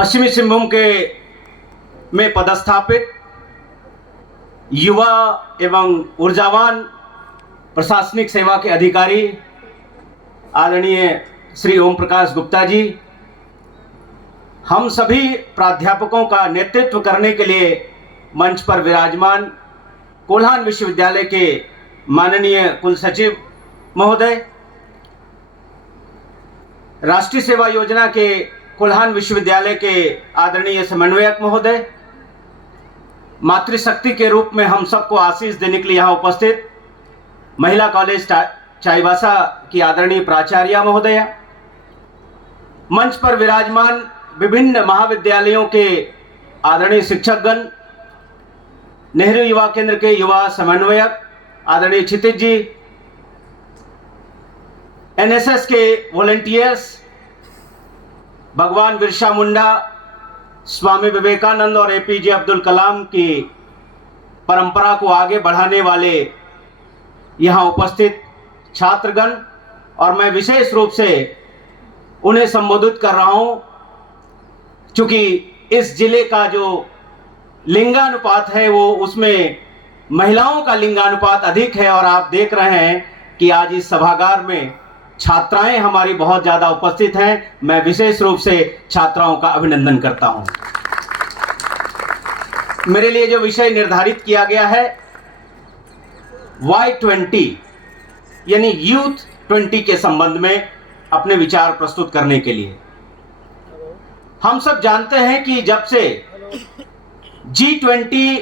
पश्चिमी सिंहभूम के में पदस्थापित युवा एवं ऊर्जावान प्रशासनिक सेवा के अधिकारी आदरणीय श्री ओम प्रकाश गुप्ता जी, हम सभी प्राध्यापकों का नेतृत्व करने के लिए मंच पर विराजमान कोल्हान विश्वविद्यालय के माननीय कुल सचिव महोदय, राष्ट्रीय सेवा योजना के कोल्हान विश्वविद्यालय के आदरणीय समन्वयक महोदय, मातृशक्ति के रूप में हम सबको आशीष देने के लिए यहाँ उपस्थित महिला कॉलेज चाईबासा की आदरणीय प्राचार्य महोदया, मंच पर विराजमान विभिन्न महाविद्यालयों के आदरणीय शिक्षकगण, नेहरू युवा केंद्र के युवा समन्वयक आदरणीय क्षितिज जी, एनएसएस के वॉलंटियर्स, भगवान बिरसा मुंडा, स्वामी विवेकानंद और एपीजे अब्दुल कलाम की परंपरा को आगे बढ़ाने वाले यहाँ उपस्थित छात्रगण, और मैं विशेष रूप से उन्हें संबोधित कर रहा हूँ क्योंकि इस जिले का जो लिंगानुपात है वो उसमें महिलाओं का लिंगानुपात अधिक है, और आप देख रहे हैं कि आज इस सभागार में छात्राएं हमारी बहुत ज़्यादा उपस्थित हैं। मैं विशेष रूप से छात्राओं का अभिनंदन करता हूं। मेरे लिए जो विषय निर्धारित किया गया है Y20 यानी यूथ 20 के संबंध में अपने विचार प्रस्तुत करने के लिए, हम सब जानते हैं कि जब से G20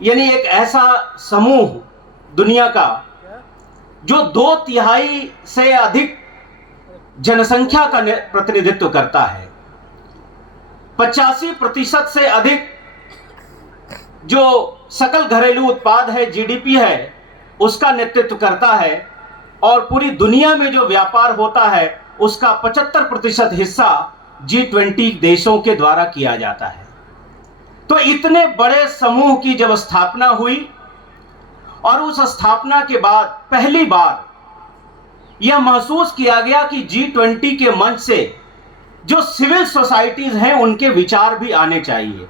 यानी एक ऐसा समूह दुनिया का जो 2/3 से अधिक जनसंख्या का प्रतिनिधित्व करता है, 85% से अधिक जो सकल घरेलू उत्पाद है, जीडीपी है, उसका नेतृत्व करता है, और पूरी दुनिया में जो व्यापार होता है उसका 75% हिस्सा G20 देशों के द्वारा किया जाता है। तो इतने बड़े समूह की जब स्थापना हुई और उस स्थापना के बाद पहली बार यह महसूस किया गया कि G20 के मंच से जो सिविल सोसाइटीज हैं उनके विचार भी आने चाहिए।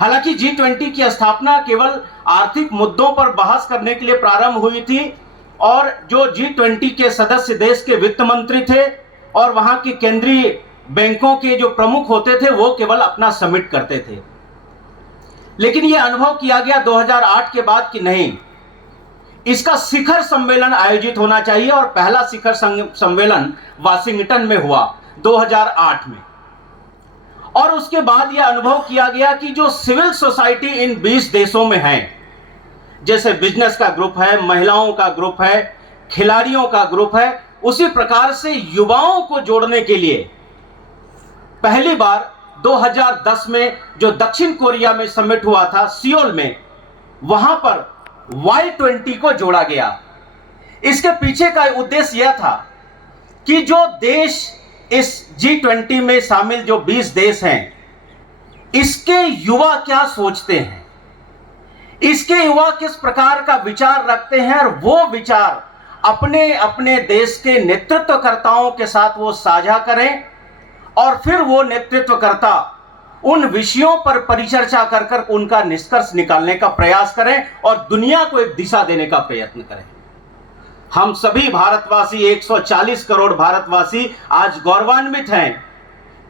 हालांकि G20 की स्थापना केवल आर्थिक मुद्दों पर बहस करने के लिए प्रारंभ हुई थी, और जो G20 के सदस्य देश के वित्त मंत्री थे और वहां के केंद्रीय बैंकों के जो प्रमुख होते थे वो केवल अपना समिट करते थे। लेकिन यह अनुभव किया गया 2008 के बाद कि नहीं, इसका शिखर सम्मेलन आयोजित होना चाहिए, और पहला शिखर सम्मेलन वाशिंगटन में हुआ 2008 में। और उसके बाद यह अनुभव किया गया कि जो सिविल सोसाइटी इन 20 देशों में है, जैसे बिजनेस का ग्रुप है, महिलाओं का ग्रुप है, खिलाड़ियों का ग्रुप है, उसी प्रकार से युवाओं को जोड़ने के लिए पहली बार 2010 में जो दक्षिण कोरिया में समिट हुआ था सियोल में, वहां पर Y20 को जोड़ा गया। इसके पीछे का उद्देश्य यह था कि जो देश इस G20 में शामिल जो 20 देश हैं, इसके युवा क्या सोचते हैं, इसके युवा किस प्रकार का विचार रखते हैं, और वो विचार अपने अपने देश के नेतृत्वकर्ताओं के साथ वो साझा करें, और फिर वो नेतृत्वकर्ता उन विषयों पर परिचर्चा कर कर उनका निष्कर्ष निकालने का प्रयास करें और दुनिया को एक दिशा देने का प्रयत्न करें। हम सभी भारतवासी, 140 करोड़ भारतवासी आज गौरवान्वित हैं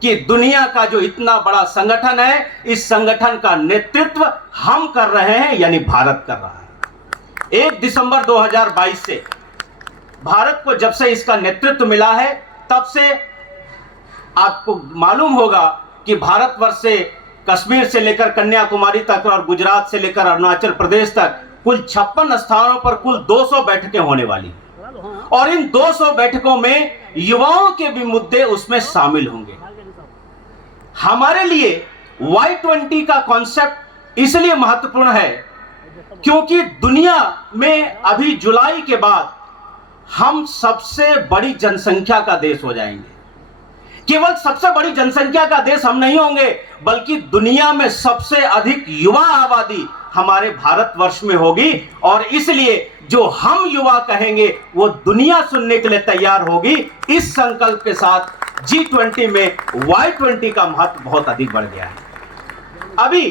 कि दुनिया का जो इतना बड़ा संगठन है, इस संगठन का नेतृत्व हम कर रहे हैं, यानी भारत कर रहा है। 1 दिसंबर 2022 से भारत को जब से इसका नेतृत्व मिला है, तब से आपको मालूम होगा कि भारतवर्ष से कश्मीर से लेकर कन्याकुमारी तक और गुजरात से लेकर अरुणाचल प्रदेश तक कुल 56 स्थानों पर कुल 200 बैठकें होने वाली, और इन 200 बैठकों में युवाओं के भी मुद्दे उसमें शामिल होंगे। हमारे लिए Y20 का कॉन्सेप्ट इसलिए महत्वपूर्ण है क्योंकि दुनिया में अभी जुलाई के बाद हम सबसे बड़ी जनसंख्या का देश हो जाएंगे। केवल सबसे बड़ी जनसंख्या का देश हम नहीं होंगे, बल्कि दुनिया में सबसे अधिक युवा आबादी हमारे भारतवर्ष में होगी, और इसलिए जो हम युवा कहेंगे वो दुनिया सुनने के लिए तैयार होगी। इस संकल्प के साथ G20 में Y20 का महत्व बहुत अधिक बढ़ गया है। अभी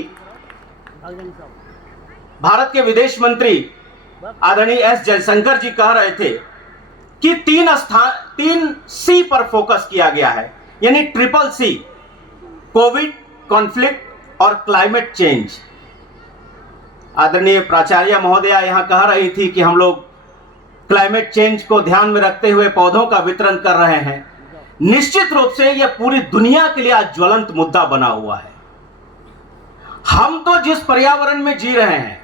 भारत के विदेश मंत्री आदरणीय एस जयशंकर जी कह रहे थे कि 3 सी पर फोकस किया गया है, यानी ट्रिपल सी, कोविड, कॉन्फ्लिक्ट और क्लाइमेट चेंज। आदरणीय प्राचार्य महोदया यहां कह रही थी कि हम लोग क्लाइमेट चेंज को ध्यान में रखते हुए पौधों का वितरण कर रहे हैं। निश्चित रूप से यह पूरी दुनिया के लिए आज ज्वलंत मुद्दा बना हुआ है। हम तो जिस पर्यावरण में जी रहे हैं,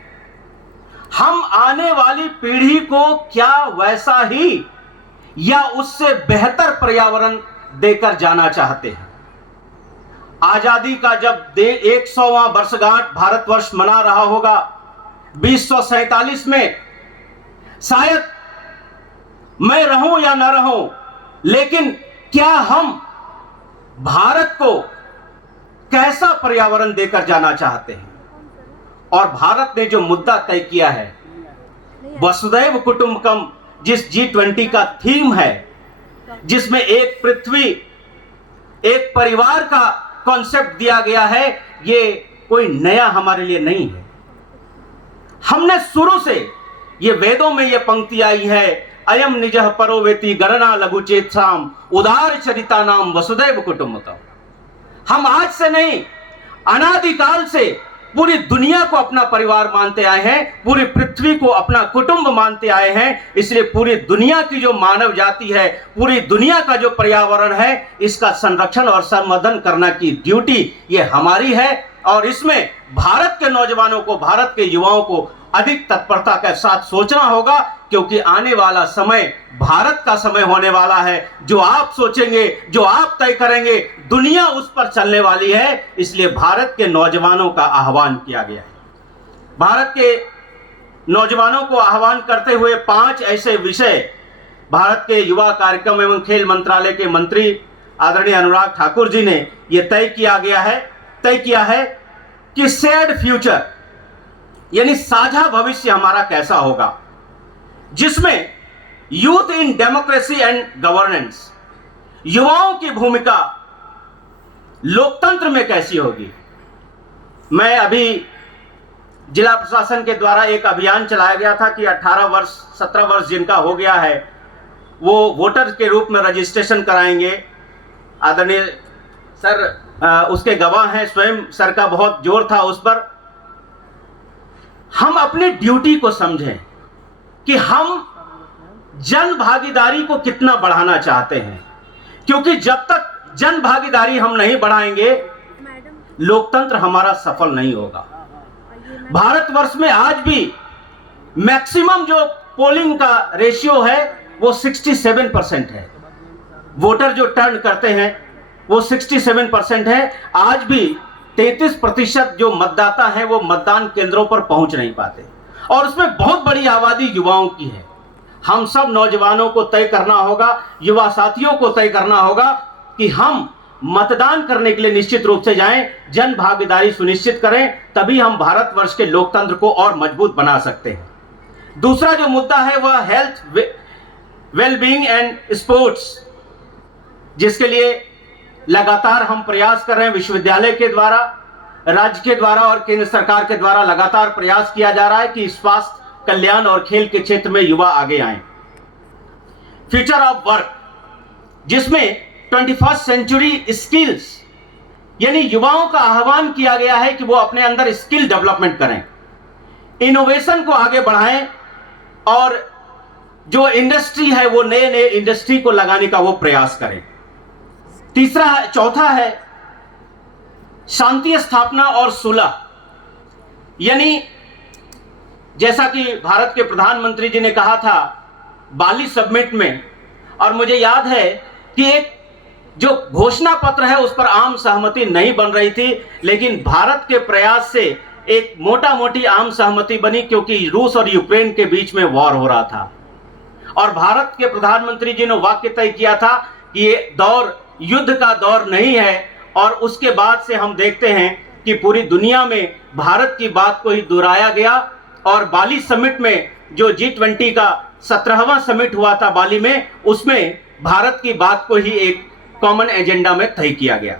हम आने वाली पीढ़ी को क्या वैसा ही या उससे बेहतर पर्यावरण देकर जाना चाहते हैं। आजादी का जब 100वां वर्षगांठ भारतवर्ष मना रहा होगा 2047 में, शायद मैं रहूं या ना रहूं, लेकिन क्या हम भारत को कैसा पर्यावरण देकर जाना चाहते हैं? और भारत ने जो मुद्दा तय किया है, वसुधैव कुटुंबकम, जिस G20 का थीम है, जिसमें एक पृथ्वी, एक परिवार का कॉन्सेप्ट दिया गया है, ये कोई नया हमारे लिए नहीं है। हमने शुरू से, ये वेदों में ये पंक्ति आई है, अयम निजः परो वेति गणना लघु चेतसाम उदार चरिता नाम वसुधैव कुटुंबकम। हम आज से नहीं, अनादिकाल से पूरी दुनिया को अपना परिवार मानते आए हैं, पूरी पृथ्वी को अपना कुटुंब मानते आए हैं। इसलिए पूरी दुनिया की जो मानव जाति है, पूरी दुनिया का जो पर्यावरण है, इसका संरक्षण और संवर्धन करना की ड्यूटी ये हमारी है। और इसमें भारत के नौजवानों को, भारत के युवाओं को अधिक तत्परता के साथ सोचना होगा, क्योंकि आने वाला समय भारत का समय होने वाला है। जो आप सोचेंगे, जो आप तय करेंगे, दुनिया उस पर चलने वाली है। इसलिए भारत के नौजवानों का आह्वान किया गया है। भारत के नौजवानों को आह्वान करते हुए 5 ऐसे विषय भारत के युवा कार्यक्रम एवं खेल मंत्रालय के मंत्री आदरणीय अनुराग ठाकुर जी ने यह तय किया है कि शेयर्ड फ्यूचर, यानी साझा भविष्य हमारा कैसा होगा, जिसमें youth in democracy and governance, युवाओं की भूमिका लोकतंत्र में कैसी होगी। मैं अभी जिला प्रशासन के द्वारा एक अभियान चलाया गया था कि 18 वर्ष 17 वर्ष जिनका हो गया है वो वोटर के रूप में रजिस्ट्रेशन कराएंगे। आदरणीय सर उसके गवाह हैं, स्वयं सर का बहुत जोर था उस पर। हम अपनी ड्यूटी को समझें कि हम जन भागीदारी को कितना बढ़ाना चाहते हैं, क्योंकि जब तक जन भागीदारी हम नहीं बढ़ाएंगे, लोकतंत्र हमारा सफल नहीं होगा। भारतवर्ष में आज भी मैक्सिमम जो पोलिंग का रेशियो है वो 67% है। वोटर जो टर्न करते हैं वो 67% है। आज भी 33% जो मतदाता हैं वो मतदान केंद्रों पर पहुंच नहीं पाते, और उसमें बहुत बड़ी आबादी युवाओं की है। हम सब नौजवानों को तय करना होगा, युवा साथियों को तय करना होगा कि हम मतदान करने के लिए निश्चित रूप से जाएं, जन भागीदारी सुनिश्चित करें, तभी हम भारतवर्ष के लोकतंत्र को और मजबूत बना सकते हैं। दूसरा जो मुद्दा है वह हेल्थ, वेलबींग एंड स्पोर्ट्स, जिसके लिए लगातार हम प्रयास कर रहे हैं। विश्वविद्यालय के द्वारा, राज्य के द्वारा और केंद्र सरकार के द्वारा लगातार प्रयास किया जा रहा है कि स्वास्थ्य, कल्याण और खेल के क्षेत्र में युवा आगे आए। फ्यूचर ऑफ वर्क, जिसमें 21st सेंचुरी स्किल्स, यानी युवाओं का आह्वान किया गया है कि वो अपने अंदर स्किल डेवलपमेंट करें, इनोवेशन को आगे बढ़ाएं, और जो इंडस्ट्री है वो नए इंडस्ट्री को लगाने का वो प्रयास करें। चौथा है शांति स्थापना और सुलह, यानी जैसा कि भारत के प्रधानमंत्री जी ने कहा था बाली समिट में, और मुझे याद है कि एक जो घोषणा पत्र है उस पर आम सहमति नहीं बन रही थी, लेकिन भारत के प्रयास से एक मोटी आम सहमति बनी, क्योंकि रूस और यूक्रेन के बीच में वॉर हो रहा था। और भारत के प्रधानमंत्री जी ने वाक्य तय किया था कि ये दौर युद्ध का दौर नहीं है। और उसके बाद से हम देखते हैं कि पूरी दुनिया में भारत की बात को ही दोहराया गया, और बाली समिट में जो G20 का 17वां समिट हुआ था बाली में, उसमें भारत की बात को ही एक कॉमन एजेंडा में तय किया गया।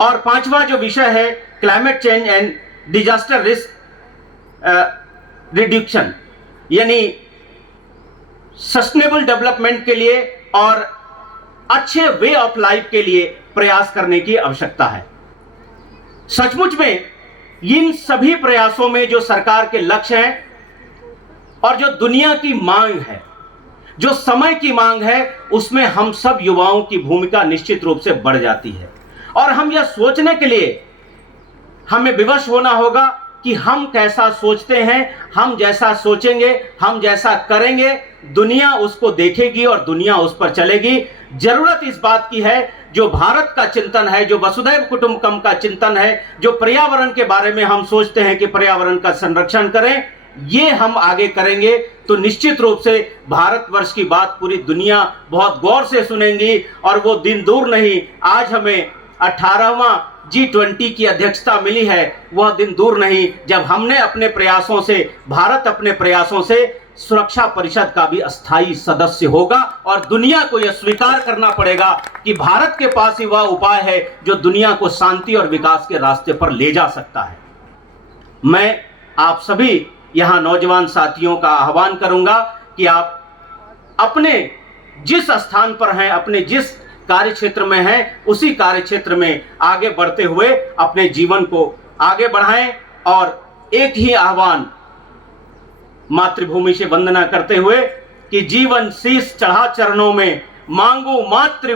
और पांचवा जो विषय है climate change and disaster risk reduction, यानी सस्टेनेबल डेवलपमेंट के लिए और अच्छे वे ऑफ लाइफ के लिए प्रयास करने की आवश्यकता है। सचमुच में इन सभी प्रयासों में जो सरकार के लक्ष्य हैं और जो दुनिया की मांग है, जो समय की मांग है, उसमें हम सब युवाओं की भूमिका निश्चित रूप से बढ़ जाती है। और हम यह सोचने के लिए हमें विवश होना होगा कि हम कैसा सोचते हैं, हम जैसा सोचेंगे, हम जैसा करेंगे, दुनिया उसको देखेगी और दुनिया उस पर चलेगी। जरूरत इस बात की है, जो भारत का चिंतन है, जो वसुधैव कुटुंबकम का चिंतन है, जो पर्यावरण के बारे में हम सोचते हैं कि पर्यावरण का संरक्षण करें, ये हम आगे करेंगे तो निश्चित रूप से भारतवर्ष की बात पूरी दुनिया बहुत गौर से सुनेंगी। और वो दिन दूर नहीं, आज हमें 18वां G20 की अध्यक्षता मिली है, वह दिन दूर नहीं जब हमने अपने प्रयासों से, भारत अपने प्रयासों से सुरक्षा परिषद का भी अस्थायी सदस्य होगा। और दुनिया को यह स्वीकार करना पड़ेगा कि भारत के पास ही वह उपाय है जो दुनिया को शांति और विकास के रास्ते पर ले जा सकता है। मैं आप सभी यहां नौजवान साथियों का आह्वान करूंगा कि आप अपने जिस स्थान पर हैं, अपने जिस कार्य क्षेत्र में हैं, उसी कार्य क्षेत्र में आगे बढ़ते हुए अपने जीवन को आगे बढ़ाएं। और एक ही आह्वान मातृभूमि से वंदना करते हुए कि जीवन शीश चढ़ा चरणों में, मांगू मातृ